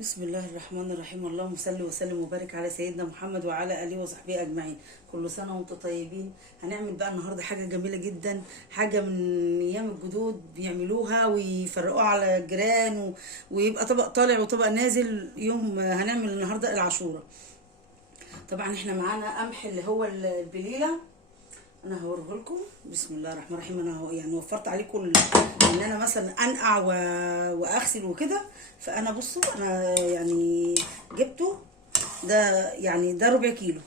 بسم الله الرحمن الرحيم. اللهم صل وسلم وبارك على سيدنا محمد وعلى اله وصحبه اجمعين. كل سنه وانتم طيبين. هنعمل بقى النهارده حاجه جميله جدا، حاجه من ايام الجدود بيعملوها ويفرقوها على الجيران ويبقى طبق طالع وطبق نازل. يوم هنعمل النهارده العاشوره. طبعا احنا معانا قمح اللي هو البليله. انا هوريه لكم. بسم الله الرحمن الرحيم. انا يعني وفرت عليكم ان انا مثلا انقع واغسل وكده. فانا بصوا انا يعني جبته ده، يعني ده ربع كيلو.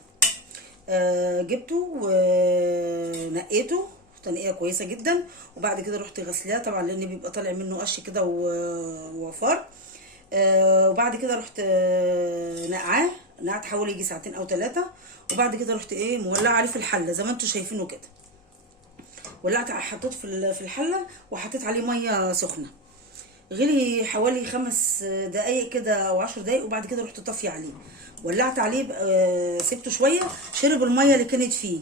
جبته ونقيته تنقيه كويسه جدا، وبعد كده رحت غسلاه طبعا لان بيبقى طالع منه قش كده ووفار. وبعد كده رحت نقعت حوالي يجي ساعتين او 3. وبعد كده رحت مولعه عليه في الحله زي ما انتم شايفينه كده. ولعت حطيت في الحله وحطيت عليه ميه سخنه. غلي حوالي 5 دقايق كده او 10 دقايق، وبعد كده رحت طافيه عليه. ولعت عليه سبته شويه شرب الميه اللي كانت فيه.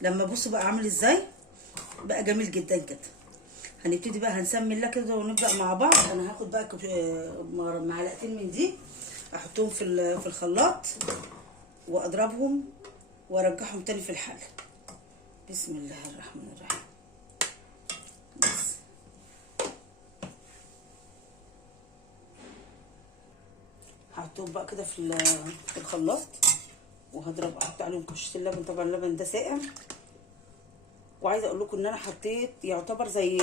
لما بصوا بقى عامل ازاي، بقى جميل جدا كده. هنبتدي بقى هنسمي الله كده ونبدا مع بعض. انا هاخد بقى معلقتين من دي احطهم في الخلاط واضربهم وارجعهم تاني في الحله. بسم الله الرحمن الرحيم. بس هحطهم بقى كده في الخلاط احط عليهم كشة اللبن. طبعا اللبن ده ساقع. وعايزه اقول لكم ان انا حطيت يعتبر زي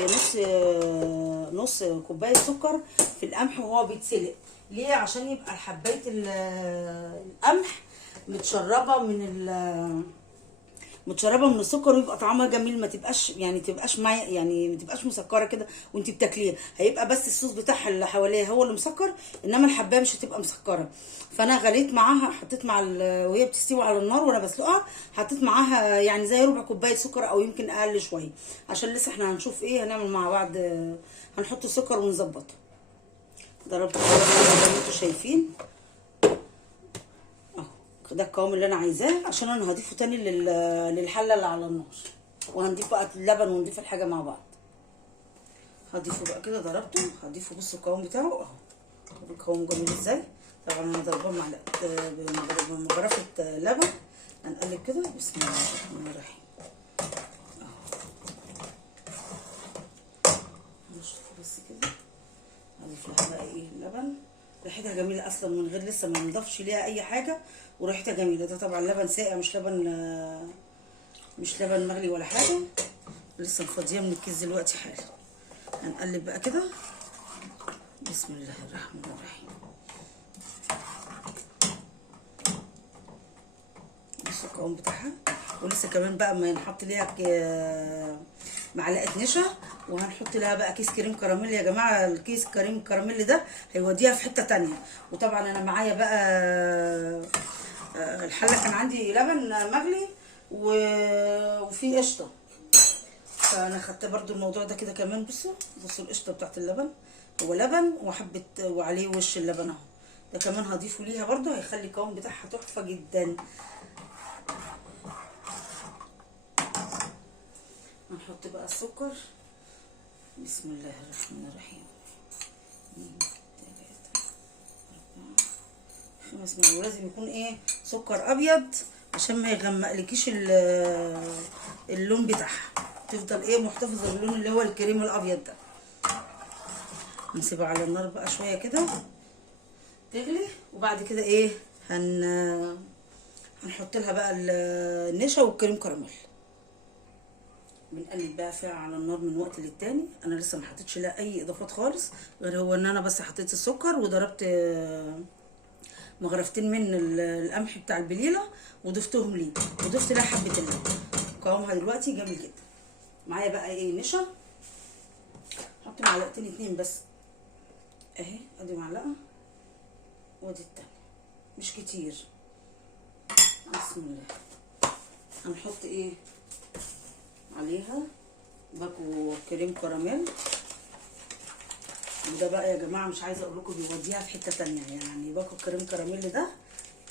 نص كوبايه سكر في القمح وهو بيتسلق. ليه؟ عشان يبقى حبايه القمح متشربه من السكر ويبقى طعمها جميل. ما تبقاش ما تبقاش مسكره كده وانت بتاكليها. هيبقى بس الصوص بتاعها اللي حواليها هو اللي مسكر، انما الحبايه مش هتبقى مسكره. فانا غليت معاها، حطيت وهي بتستوي على النار وانا بسلقها، حطيت معاها يعني زي ربع كوبايه سكر او يمكن اقل شويه، عشان لسه احنا هنشوف هنعمل مع بعض. هنحط السكر ونظبطه. ضربت زي ما انتم شايفين. ده القوام اللي انا عايزاه، عشان انا هضيفه تاني للحله اللي على النار. وهنضيف بقى اللبن ونضيف الحاجه مع بعض. هضيفه بقى كده، ضربته هضيفه. بصوا القوام بتاعه اهو. القوام جميل ازاي. طبعا انا ضرباه بمغرفه لبن. هنقلب كده. بسم الله الرحمن الرحيم. نشوف بس كده. هضيف لها بقى اللبن. ريحتها جميله اصلا من غير لسه ما نضافش ليها اي حاجه، وريحتها جميله. ده طبعا لبن ساقع، مش لبن مغلي ولا حاجه. لسه مفضيه من الكيس دلوقتي حالا. هنقلب بقى كده. بسم الله الرحمن الرحيم. بصوا القوام بتاعها. ولسه كمان بقى ما نحط ليها معلقه نشا، وهنحط لها بقى كيس كريم كراميل. يا جماعه الكيس كريم كراميل ده هيوديها في حته تانية. وطبعا انا معايا بقى الحله كان عندي لبن مغلي وفي قشطه، فانا خدت برضو الموضوع ده كده كمان. بصوا القشطه بتاعت اللبن. هو لبن وحبه وعليه وش اللبن اهو. ده كمان هضيفه ليها برضو، هيخلي القوام بتاعها تحفه جدا. هنحط بقى السكر. بسم الله الرحمن الرحيم. 2 3 4 5. ولازم يكون سكر ابيض عشان ما يغمقلكيش اللون بتاعها. تفضل محتفظه باللون اللي هو الكريم الابيض ده. نسيبها على النار بقى شويه كده تغلي. وبعد كده هنحط لها بقى النشا والكريم كراميل. بنقلب بقى فيها على النار من وقت للتاني. انا لسه ما حطيتش لها اي اضافات خالص، غير هو ان انا بس حطيت السكر وضربت مغرفتين من القمح بتاع البليله وضفتهم ليه، وضفت لها حبه اللبن. قوامها دلوقتي جميل جدا. معايا بقى نشا. حط معلقتين 2 بس اهي. ادي معلقه وادي التانية، مش كتير. بسم الله. هنحط عليها باكو كريم كراميل. وده بقى يا جماعه مش عايزه اقول لكم بيوديها في حته تانية. يعني باكو كريم كراميل ده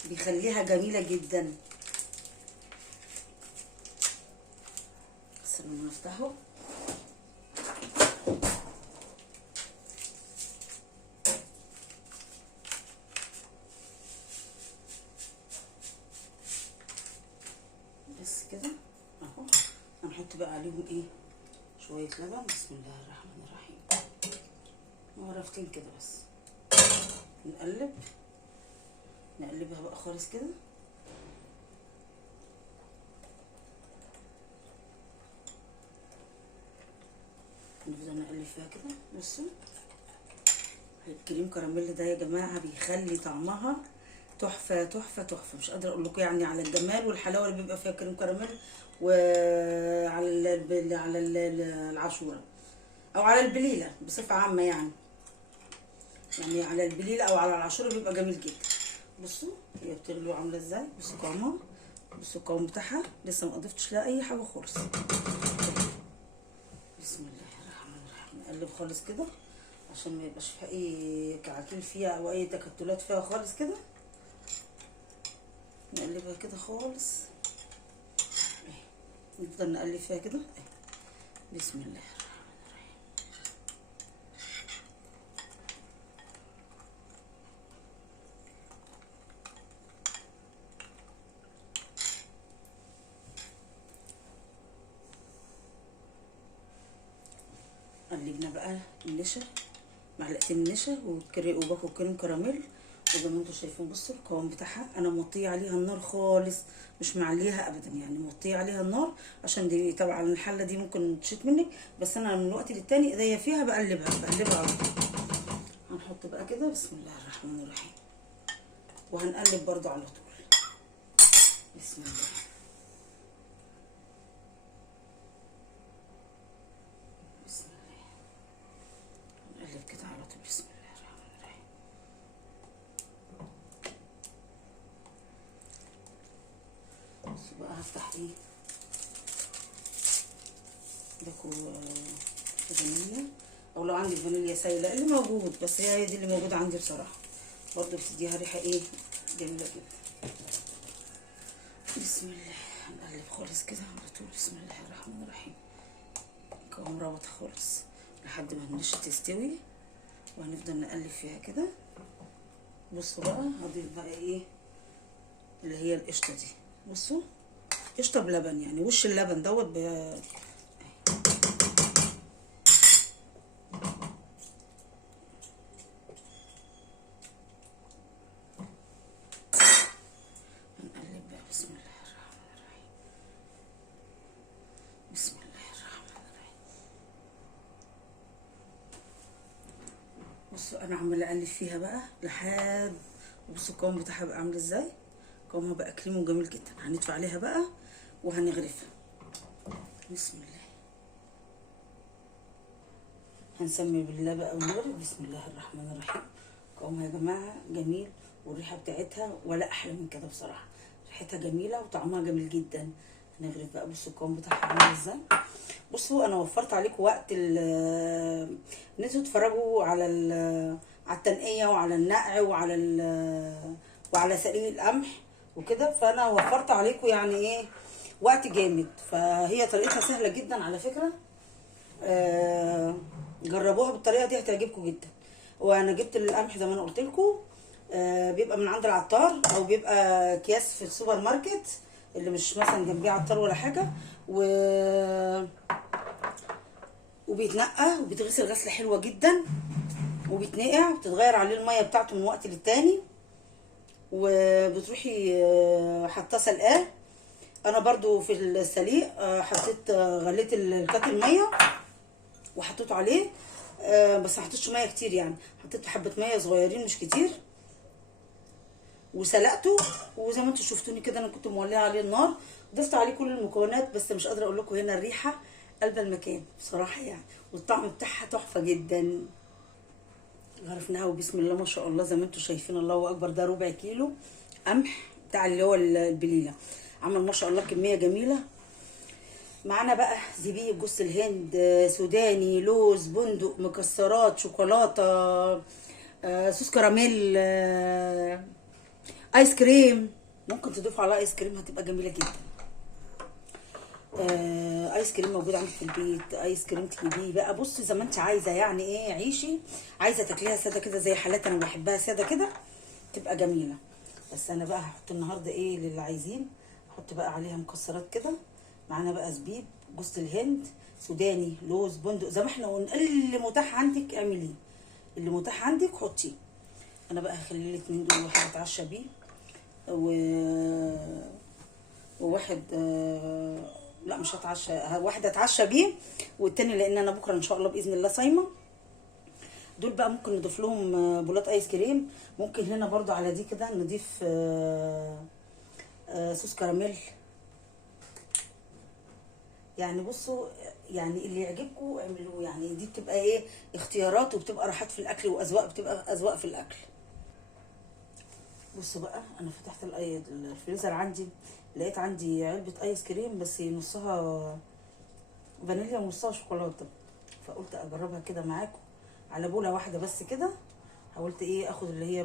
بيخليها جميله جدا. بس لما نفتحه هنحط بقى عليهم ايه شويه لبن. بسم الله الرحمن الرحيم. ورفتين كده بس. نقلبها بقى خالص كده. نفضل نقلب فيها كده. بصوا الكريم كراميل ده يا جماعه بيخلي طعمها تحفه تحفه تحفه، مش قادره اقول لكم يعني على الجمال والحلاوه اللي بيبقى فيها كريم كراميل، وعلى العاشوره او على البليله بصفه عامه يعني على البليله او على العاشوره بيبقى جميل جدا. بصوا هي بتغلو عامله ازاي. بصوا قوامها، بصوا القوام بتاعها لسه ما اضفتش لها اي حاجه خالص. بسم الله الرحمن الرحيم. نقلب خالص كده عشان ما يبقاش فيها اي كعكيل فيها او اي تكتلات فيها خالص كده. نقلبها كده خالص. نفضل نقلب فيها كده. بسم الله الرحمن الرحيم. قلبنا بقى النشا، معلقتين نشا وباكو كريم كراميل، وزي ما انتم شايفين بصوا القوام بتاعها. انا موطيه عليها النار خالص، مش معليها ابدا، يعني موطيه عليها النار عشان دي طبعا الحله دي ممكن تشيط منك، بس انا من وقت للتاني ايديا فيها بقلبها على طول. هنحط بقى كده. بسم الله الرحمن الرحيم. وهنقلب برضو على طول. بسم الله. بسم الله. هنقلب كده على طول. بسم الله الرحمن الرحيم. بصوا بقى هفتح ايه باكو فانيليا، او لو عندك فانيليا سايله اللي موجود، بس هي دي اللي موجوده عندي بصراحه، برضو بتديها ريحه ايه جميله جدا. بسم الله. هنقلب خالص كده على طول. بسم الله الرحمن الرحيم. القوام رابط خالص لحد ما النشا تستوي، وهنفضل نقلب فيها كده. بصوا بقى هضيف بقى ايه اللي هي القشطه دي. بصوا قشطه بلبن، يعني وش اللبن دوت هنقلب بقى. بسم الله الرحمن الرحيم. بسم الله الرحمن الرحيم. بصوا انا عماله اقلب فيها بقى لحد، بصوا القوام بتاعها بقى عامل ازاي. قوامها بقى كريم وجميل جدا. هندفع عليها بقى وهنغرفها. بسم الله. هنسمي بالله بقى ونغرف. بسم الله الرحمن الرحيم. قوامها يا جماعه جميل، والريحه بتاعتها ولا احلى من كده بصراحه. ريحتها جميله وطعمها جميل جدا. هنغرف بقى. بصوا القوام بتاعها عامل ازاي. بصوا انا وفرت عليكم وقت ان انتوا تتفرجوا على التنقيه وعلى النقع وعلى سليق القمح وكده، فانا وفرت عليكم يعني ايه وقت جامد. فهي طريقتها سهله جدا على فكره. جربوها بالطريقه دي هتعجبكم جدا. وانا جبت القمح زي ما انا قلت لكم، بيبقى من عند العطار او بيبقى اكياس في السوبر ماركت اللي مش مثلا جنبيه عطار ولا حاجه، وبيتنقى وبيتغسل غسله حلوه جدا، وبيتنقع بتتغير عليه الميه بتاعته من وقت للتاني، وبتروحي حاطاه سلقاه. انا برضو في السليق حطيت غليت الكاتل ميه وحطيته عليه، بس ما حطيتش ميه كتير، يعني حطيت حبه ميه صغيرين مش كتير، وسلقته. وزي ما انتم شفتوني كده انا كنت مولعه عليه النار، ضفت عليه كل المكونات، بس مش قادره اقول لكم هنا الريحه قلب المكان بصراحه يعني، والطعم بتاعها تحفه جدا. غرفناها وبسم الله ما شاء الله زي ما انتم شايفين، الله اكبر. ده ربع كيلو قمح بتاع اللي هو البليله، عمل ما شاء الله كميه جميله. معانا بقى زبيب، جوز الهند، سوداني، لوز، بندق، مكسرات، شوكولاته، صوص كراميل، ايس كريم. ممكن تضيفوا على ايس كريم هتبقى جميله جدا. ايس كريم موجود عندك في البيت، ايس كريم تجيبيه بقى. بصي زي ما انت عايزه يعني ايه عيشي، عايزه تاكليها ساده كده زي حالات انا بحبها ساده كده تبقى جميله. بس انا بقى هحط النهارده ايه للي عايزين، هحط بقى عليها مكسرات كده. معانا بقى زبيب، جوز الهند، سوداني، لوز، بندق، زي ما احنا قلنا اللي متاح عندك اعمليه، اللي متاح عندك حطيه. انا بقى هخلي الاتنين دول واحد اتعشى بيه وواحد لا مش هتعشى، واحد اتعشى بيه والتاني لان انا بكره ان شاء الله باذن الله صايمه. دول بقى ممكن نضيف لهم بولات ايس كريم. ممكن هنا برضو على دي كده نضيف صوص كراميل. يعني بصوا، يعني اللي يعجبكم اعملوه، يعني دي بتبقى ايه اختيارات، وبتبقى راحات في الاكل واذواق، بتبقى اذواق في الاكل. بصوا بقى، انا فتحت الفريزر عندي، لقيت عندي علبه ايس كريم بس نصها فانيليا ونصها شوكولاته، فقلت اجربها كده معاكم على بوله واحده بس كده. حاولت ايه اخد اللي هي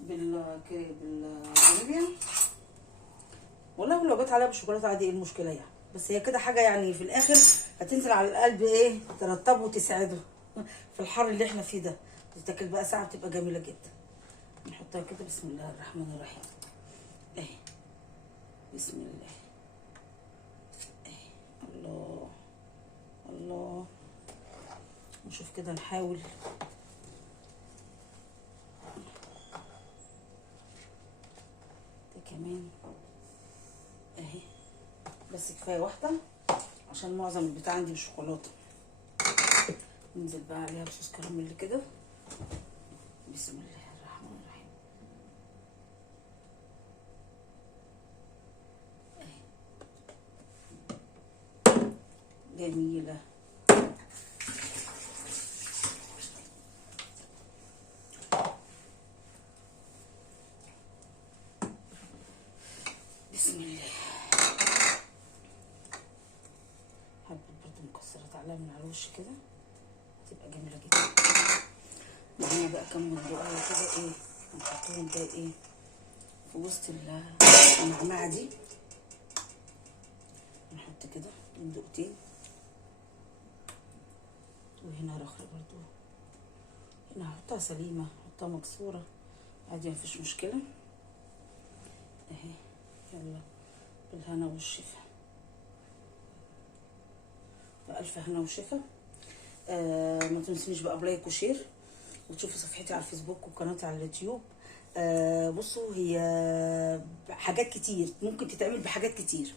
بالفانيليا، والله لو جت عليها بالشوكولاته عادي، ايه المشكله يعني؟ بس هي كده حاجه يعني في الاخر هتنزل على القلب، ايه ترطبه وتساعده في الحر اللي احنا فيه ده. تتاكل بقى ساعه بتبقى جميله جدا. نحطها كده، بسم الله الرحمن الرحيم. اهي بسم الله، اهي الله الله. نشوف كده، نحاول ده كمان اهي، بس كفايه واحده عشان معظم البتاع عندي بالشوكولاته. ننزل بقى عليها بصوص كراميل كده، بسم الله الرحمن الرحيم. جميله. بسم الله. حبة برضو مكسرات عليها من على الوش كده، هتبقى جميلة جدا. معانا بقى كام بندقية كده، ايه هنحطهم بقى ايه في وسط المعمعة دي. نحط كده بندقتين، وهنا رخرة برضو، هنا هحطها سليمة، هحطها مكسورة عادي مفيش مشكلة. اهي يلا بالهنا والشفا، بألف هنا وشفا. ما تنسونيش بقى بلايك وشير، وتشوفوا صفحتي على الفيسبوك وقناتي على اليوتيوب. بصوا، هي حاجات كتير ممكن تتعمل بحاجات كتير،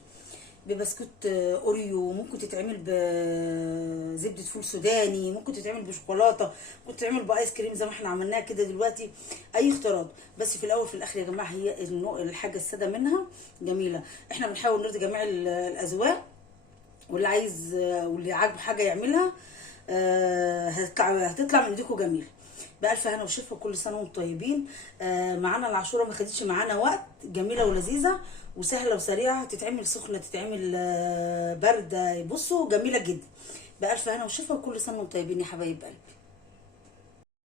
ببسكوت اوريو، ممكن تتعمل بزبده فول سوداني، ممكن تتعمل بشوكولاته، ممكن تتعمل بايس كريم زي ما احنا عملناها كده دلوقتي. اي اختراض، بس في الاول في الاخر يا جماعه هي الحاجه الساده منها جميله. احنا بنحاول نرضي جميع الاذواق، واللي عايز واللي عاجبه حاجه يعملها هتطلع من ايديكم جميله. بألف هنا وشفا، كل سنه وانتم طيبين. معانا العاشوره ما خدتش معانا وقت، جميله ولذيذه وسهله وسريعه، تتعمل سخنه تتعمل بارده، بصوا جميله جدا. بألف هنا وشفا، وكل سنه وانتم طيبين يا حبايب قلبي.